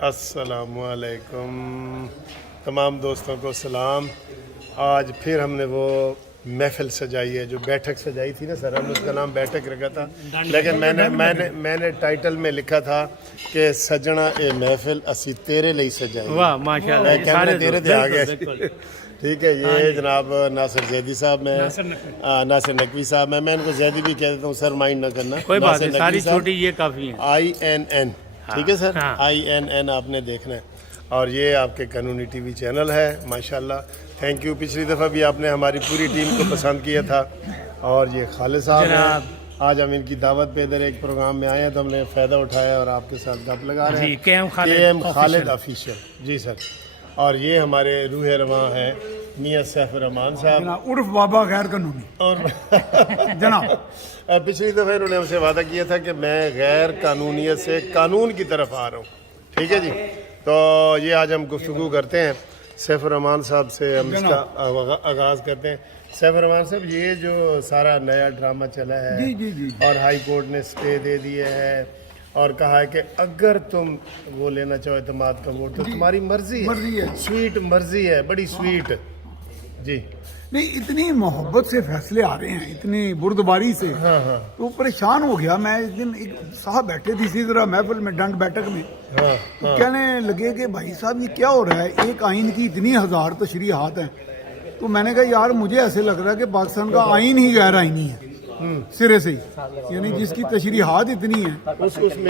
अस्सलाम वालेकुम। तमाम दोस्तों को सलाम। आज फिर हमने वो महफिल सजाई है, जो बैठक सजाई थी ना सर, हमने उसका नाम बैठक रखा था, लेकिन मैंने टाइटल में लिखा था कि सजना ए महफिल असी तेरे लिए सजाई। वाह माशाल्लाह, कैमरे तेरे थे आ गए। ठीक है, ये जनाब नासिर जैदी साहब, मैं नासिर नकवी साहब, मैं इनको जैदी भी कह देता हूँ सर, माइंड ना करना। कोई बात नहीं, सारी छोटी ये काफ़ी है। INN, ठीक है सर, INN आपने देखना है। और ये आपके कानूनी TV चैनल है, माशाल्लाह, थैंक यू। पिछली दफ़ा भी आपने हमारी पूरी टीम को पसंद किया था। और ये खालिद साहब हैं, आज हम इनकी दावत पे इधर एक प्रोग्राम में आए हैं, तो हमने फ़ायदा उठाया और आपके साथ गप लगा रहे हैं। KM खालिद ऑफिशियल, जी सर। और ये हमारे रूह रवां है मियां सैफ रहमान साहब उर्फ बाबा गैर कानूनी। और जनाब पिछली दफ़ा इन्होंने हमसे वादा किया था कि मैं गैर कानूनियत से कानून की तरफ आ रहा हूँ, ठीक है जी। तो ये आज हम गुफ्तगू करते हैं सैफ रहमान साहब से, हम इसका आगाज़ करते हैं। सैफ रहमान साहब, ये जो सारा नया ड्रामा चला है जी जी जी, और हाई कोर्ट ने स्टे दे दिया है और कहा है कि अगर तुम वो लेना चाहो एतमाद का वोट तो तुम्हारी मर्जी है। स्वीट मर्जी है, बड़ी स्वीट जी। नहीं, इतनी मोहब्बत से फैसले आ रहे हैं, इतनी बुर्दबारी से, तो परेशान हो गया मैं। एक दिन एक साहब बैठे थे इसी तरह महफिल में, डंड बैठक में, तो कहने लगे कि भाई साहब ये क्या हो रहा है, एक आइन की इतनी हजार तशरीहात हैं। तो मैंने कहा यार मुझे ऐसे लग रहा है कि पाकिस्तान का आइन ही गैर आइनी है सिरे से ही, यानी जिसकी तशरीहात इतनी है।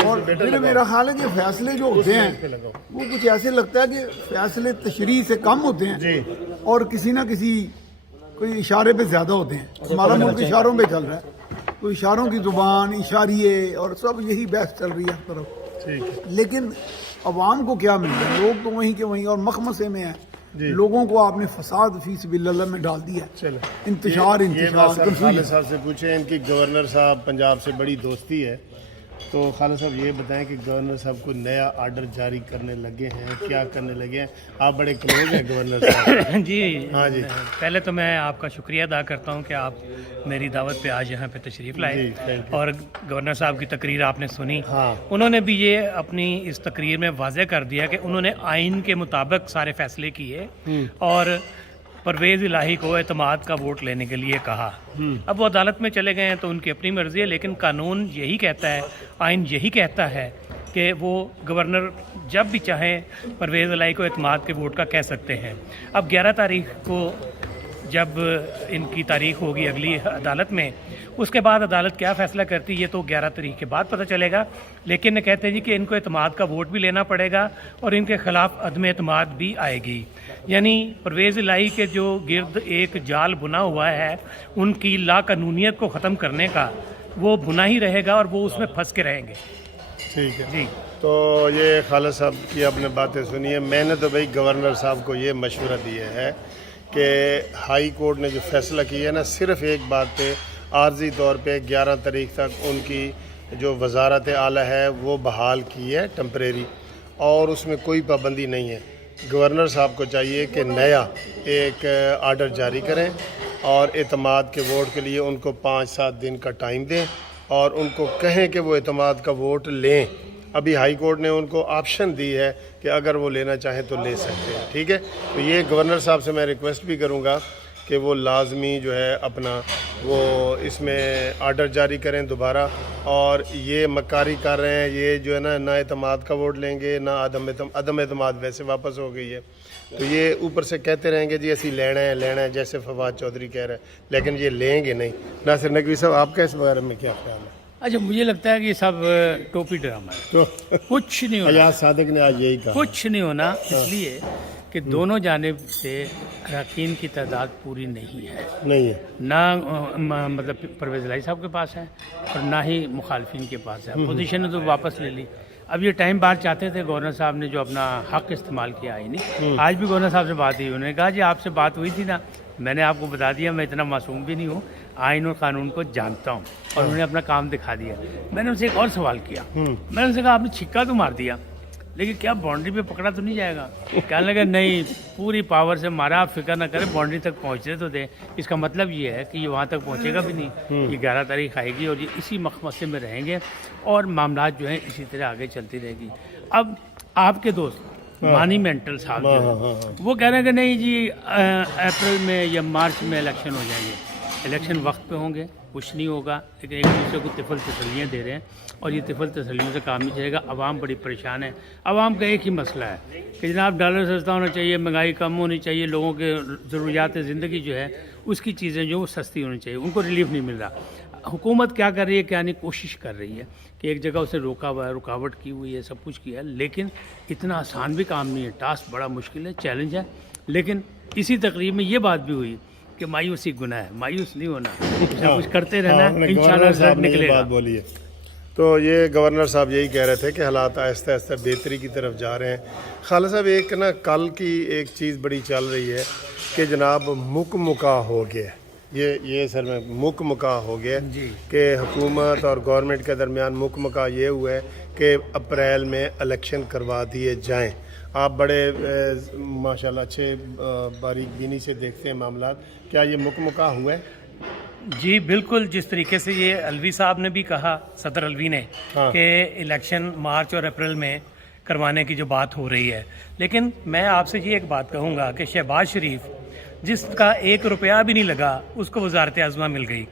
और फिर मेरा ख्याल है कि फैसले जो होते हैं वो कुछ ऐसे लगता है कि फैसले तशरीह से कम होते हैं और किसी ना किसी कोई इशारे पे ज्यादा होते हैं। हमारा मुल्क इशारों पे चल रहा है, तो इशारों की जुबान, इशारिये और सब यही बहस चल रही है हर तरफ। लेकिन अवाम को क्या मिल रहा है, लोग तो वहीं के वहीं और मखमसे में है। लोगों को आपने फसाद फी सबिल्लाह में डाल दिया। इंतशार खालिद साहब से पूछे, इनकी गवर्नर साहब पंजाब से बड़ी दोस्ती है, तो खालिद साहब ये बताएं कि गवर्नर साहब को नया आर्डर जारी करने लगे हैं, क्या करने लगे हैं? आप बड़े क्लोज हैं गवर्नर साहब। जी हाँ जी, पहले तो मैं आपका शुक्रिया अदा करता हूँ कि आप मेरी दावत पे आज यहाँ पे तशरीफ़ लाए और गवर्नर साहब की तकरीर आपने सुनी। उन्होंने भी ये अपनी इस तकरीर में वाज़ेह कर दिया कि उन्होंने आइन के मुताबिक सारे फैसले किए और परवेज़ इलाही को एतमाद का वोट लेने के लिए कहा। अब वो अदालत में चले गए हैं तो उनकी अपनी मर्ज़ी है, लेकिन कानून यही कहता है, आइन यही कहता है कि वो गवर्नर जब भी चाहें परवेज़ इलाही को एतमाद के वोट का कह सकते हैं। अब 11 तारीख को जब इनकी तारीख होगी अगली अदालत में, उसके बाद अदालत क्या फ़ैसला करती है ये तो 11 तारीख के बाद पता चलेगा। लेकिन कहते हैं जी कि इनको एतमाद का वोट भी लेना पड़ेगा और इनके ख़िलाफ़ अदम एतमाद भी आएगी। यानी परवेज़ इलाही के जो गिर्द एक जाल बुना हुआ है, उनकी लाकानूनियत को ख़त्म करने का, वो बुना ही रहेगा और वो उसमें फंस के रहेंगे। ठीक है जी। तो ये खालिद साहब की आपने बातें सुनी है। मैंने तो भाई गवर्नर साहब को ये मशवरा दिया है कि हाई कोर्ट ने जो फैसला किया है ना, सिर्फ़ एक बात पे आर्जी तौर पे 11 तारीख तक उनकी जो वजारत आला है वो बहाल की है टेम्परेरी, और उसमें कोई पाबंदी नहीं है। गवर्नर साहब को चाहिए कि नया एक आर्डर जारी करें और एतमाद के वोट के लिए उनको 5-7 दिन का टाइम दें और उनको कहें कि वो एतमाद का वोट लें। अभी हाई कोर्ट ने उनको ऑप्शन दी है कि अगर वो लेना चाहें तो ले सकते हैं, ठीक है। तो ये गवर्नर साहब से मैं रिक्वेस्ट भी करूँगा कि वो लाजमी जो है अपना वो इसमें आर्डर जारी करें दोबारा। और ये मक्कारी कर रहे हैं, ये जो है ना एतमाद का वोट लेंगे ना अदम एतमाद वैसे वापस हो गई है, तो ये ऊपर से कहते रहेंगे जी असी लेना है, जैसे फवाद चौधरी कह रहे हैं, लेकिन ये लेंगे नहीं। नासिर नकवी साहब, आपका इस बारे में क्या ख्याल है? अच्छा, मुझे लगता है कि सब टोपी ड्रामा है, तो कुछ नहीं होना। अयाज सादिक ने आज यही कहा, कुछ नहीं होना, इसलिए कि दोनों जानिब से अरकान की तादाद पूरी नहीं है ना, मतलब परवेज़ इलाही साहब के पास है और ना ही मुखालफिन के पास है। पोजीशन ने तो वापस ले ली। अब ये टाइम बार चाहते थे गवर्नर साहब ने, जो अपना हक इस्तेमाल किया है नहीं। आज भी गवर्नर साहब से बात हुई, उन्होंने कहा जी आपसे बात हुई थी ना, मैंने आपको बता दिया मैं इतना मासूम भी नहीं हूँ, आइन और कानून को जानता हूँ, और उन्होंने अपना काम दिखा दिया। मैंने उनसे एक और सवाल किया, मैंने उनसे कहा आपने छिक्का तो मार दिया, लेकिन क्या बाउंड्री पे पकड़ा तो नहीं जाएगा? कहने लगे नहीं, पूरी पावर से मारा, आप फिक्र ना करें, बाउंड्री तक पहुंचने तो दे। इसका मतलब ये है कि ये वहाँ तक पहुंचेगा भी नहीं। ये 11 तारीख आएगी और ये इसी मखमसे में रहेंगे और मामला जो हैं इसी तरह आगे चलती रहेगी। अब आपके दोस्त मानी मेंटल साहब जो हैं, वो कह रहे हैं कि नहीं जी अप्रैल में या मार्च में इलेक्शन हो जाएंगे। इलेक्शन वक्त पे होंगे, कुछ नहीं होगा, लेकिन एक दूसरे को तिफल तसलियाँ दे रहे हैं और ये तिफल तसलियों से काम नहीं चलेगा। आवाम बड़ी परेशान है। आवाम का एक ही मसला है कि जनाब डॉलर सस्ता होना चाहिए, महंगाई कम होनी चाहिए, लोगों के ज़रूरियात ज़िंदगी जो है उसकी चीज़ें जो सस्ती होनी चाहिए, उनको रिलीफ नहीं मिल रहा। हुकूमत क्या कर रही है, क्या नहीं कोशिश कर रही है कि एक जगह उसे रोका हुआ है, रुकावट की हुई है, सब कुछ किया है, लेकिन इतना आसान भी काम नहीं है। टास्क बड़ा मुश्किल है, चैलेंज है। लेकिन इसी तकरीब में ये बात भी हुई कि मायूसी गुनाह है, मायूस नहीं होना, कुछ करते रहना, इंशाल्लाह रिजल्ट निकलेगा। बात बोली है। तो ये गवर्नर साहब यही कह रहे थे कि हालात आहिस्ता आहिस्ता बेहतरी की तरफ जा रहे हैं। खाला साहब एक ना कल की एक चीज़ बड़ी चल रही है कि जनाब मुका हो गया, ये सर में मुका हो गया कि हुकूमत और गवर्नमेंट के दरमियान मुका ये हुआ है कि अप्रैल में इलेक्शन करवा दिए जाएं। आप बड़े माशाल्लाह अच्छे बारीक बीनी से देखते हैं मामला, क्या ये मुका हुआ है? जी बिल्कुल, जिस तरीके से ये अलवी साहब ने भी कहा, सदर अलवी ने, कि इलेक्शन मार्च और अप्रैल में करवाने की जो बात हो रही है, लेकिन मैं आपसे ये एक बात कहूँगा कि शहबाज शरीफ जिसका 1 रुपया भी नहीं लगा उसको वजारत आज़मा मिल गई।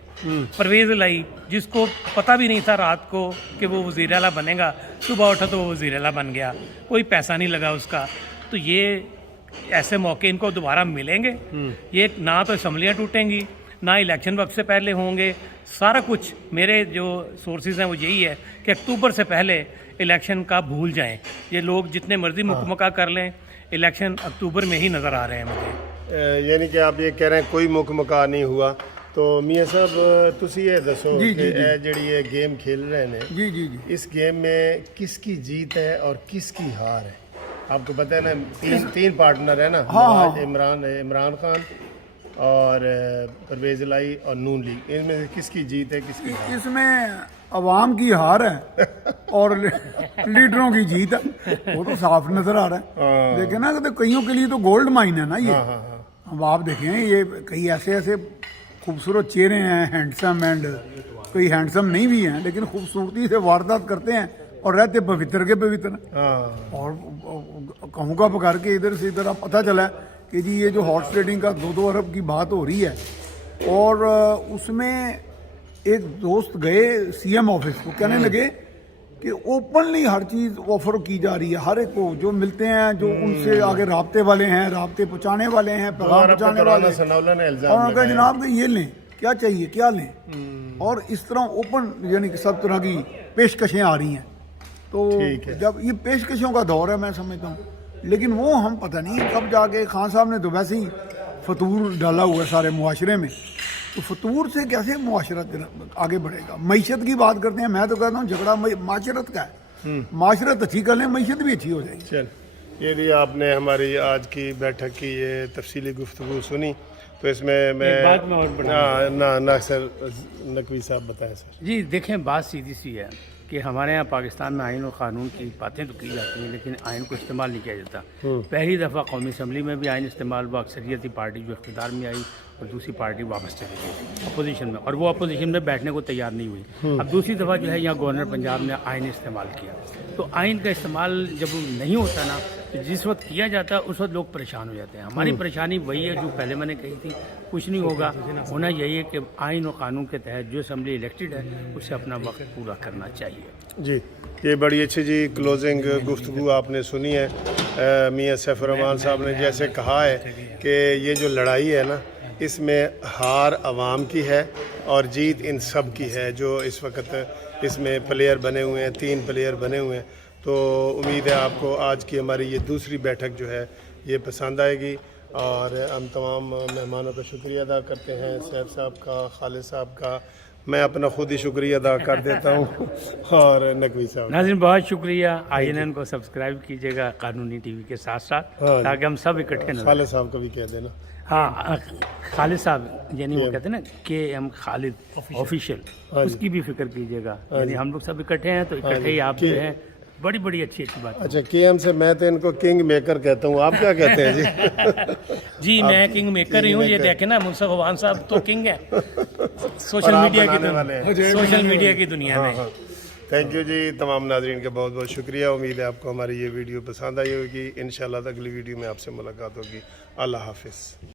परवेज़ लाई जिसको पता भी नहीं था रात को कि वो वज़ीर आला बनेगा, सुबह उठा तो वो वज़ीर आला बन गया, कोई पैसा नहीं लगा उसका। तो ये ऐसे मौके इनको दोबारा मिलेंगे? ये ना तो असम्बलियाँ टूटेंगी, ना इलेक्शन वक्त से पहले होंगे। सारा कुछ मेरे जो सोर्सेज हैं वो यही है कि अक्टूबर से पहले इलेक्शन का भूल जाएं। ये लोग जितने मर्जी मुकमका कर लें, इलेक्शन अक्टूबर में ही नज़र आ रहे हैं मुझे। यानी कि आप ये कह रहे हैं कोई मुकमका नहीं हुआ। तो मियाँ साहब तुसी ये दसो कि जिहड़ी ये गेम खेल रहे हैं जी जी जी, इस गेम में किसकी जीत है और किसकी हार है? आपको पता है ना, तीन पार्टनर है ना, इमरान खान और परवेज़ लाई और नून लीग, इनमें से किसकी जीत है किसकी हार? इसमें अवाम की हार है और लीडरों की जीत है, वो तो साफ नजर आ रहा है। देखे ना, तो कईयों के लिए तो गोल्ड माइन है ना ये। अब आप देखें, ये कई ऐसे ऐसे खूबसूरत चेहरे हैं, हैंडसम एंड कई हैंडसम नहीं भी हैं, लेकिन खूबसूरती से वारदात करते हैं और रहते पवित्र के पवित्र। और कहूँ का पकड़ के इधर से इधर अब पता चला कि जी ये जो हॉर्स ट्रेडिंग का 2-2 अरब की बात हो रही है, और उसमें एक दोस्त गए सीएम ऑफिस को, कहने लगे कि ओपनली हर चीज़ ऑफर की जा रही है हर एक को, जो मिलते हैं, जो उनसे आगे राब्ते वाले हैं, राब्ते पहुँचाने वाले हैं, पैगाम पहुँचाने वाले हैं, और उनका जनाब कि ये लें, क्या चाहिए क्या लें। और इस तरह ओपन यानी कि सब तरह की पेशकशें आ रही हैं। तो जब ये पेशकशों का दौर है मैं समझता हूँ, लेकिन वो हम पता नहीं कब जाके, खान साहब ने तो वैसे ही फतूर डाला हुआ है सारे मुआशरे में, तो फतूर से कैसे मुआशरत आगे बढ़ेगा? मईशत की बात करते हैं, मैं तो कहता हूँ झगड़ा माशरत का है, माशरत अच्छी कर लें, मईशत भी अच्छी हो जाएगी। चल, ये भी आपने हमारी आज की बैठक की ये तफसीली गुफ्तगू सुनी, तो इसमें मैं ना सर नकवी साहब बताएं सर। जी देखें, बात सीधी सी है कि हमारे यहाँ पाकिस्तान में आइन और क़ानून की बातें तो की जाती हैं, लेकिन आइन को इस्तेमाल नहीं किया जाता। पहली दफ़ा कौमी असम्बली में भी आइन इस्तेमाल हुआ, अक्सरियती पार्टी जो इक़्तिदार में आई और दूसरी पार्टी वापस चली गई अपोजिशन में, और वो अपोजिशन में बैठने को तैयार नहीं हुई। अब दूसरी दफ़ा जो है यहाँ गवर्नर पंजाब ने आइन इस्तेमाल किया। तो आइन का इस्तेमाल जब नहीं होता ना, तो जिस वक्त किया जाता है उस वक्त लोग परेशान हो जाते हैं। हमारी परेशानी वही है जो पहले मैंने कही थी, कुछ नहीं होगा, होना यही है कि आइन और क़ानून के तहत जो असम्बली इलेक्टेड है उसे अपना वक्त पूरा करना चाहिए। जी, ये बड़ी अच्छी जी क्लोजिंग गुफ्तगू आपने सुनी है। मियाँ सैफ रहमान साहब ने जैसे कहा है कि ये जो लड़ाई है ना, इसमें हार अवाम की है और जीत इन सब की है जो इस वक्त इसमें प्लेयर बने हुए हैं, 3 प्लेयर बने हुए हैं। तो उम्मीद है आपको आज की हमारी ये दूसरी बैठक जो है ये पसंद आएगी, और हम तमाम मेहमानों का शुक्रिया अदा करते हैं, सैफ साहब का, खालिद साहब का, मैं अपना खुद ही शुक्रिया अदा कर देता हूँ और नकवी साहब। नाज़रीन बहुत शुक्रिया, INN को सब्सक्राइब कीजिएगा कानूनी टीवी के साथ साथ, ताकि हम सब इकट्ठे न। खालिद साहब को भी कह देना। हाँ, खालिद साहब यानी वो कहते हैं ना KM खालिद ऑफिशियल, उसकी भी फिक्र कीजिएगा। यानी हम लोग सब इकट्ठे हैं, तो इकट्ठे ही आप जो हैं, बड़ी बड़ी अच्छी बात। अच्छा, KM से मैं तो इनको किंग मेकर कहता हूँ, आप क्या कहते हैं जी? जी मैं किंग मेकर ही हूँ। ये देखे ना, मुनसफ अवान साहब तो किंग है सोशल मीडिया की दुनिया में। थैंक यू जी। तमाम नाजरीन का बहुत बहुत शुक्रिया। उम्मीद है आपको हमारी ये वीडियो पसंद आई होगी। इंशाल्लाह अगली वीडियो में आपसे मुलाकात होगी। अल्लाह हाफिज़।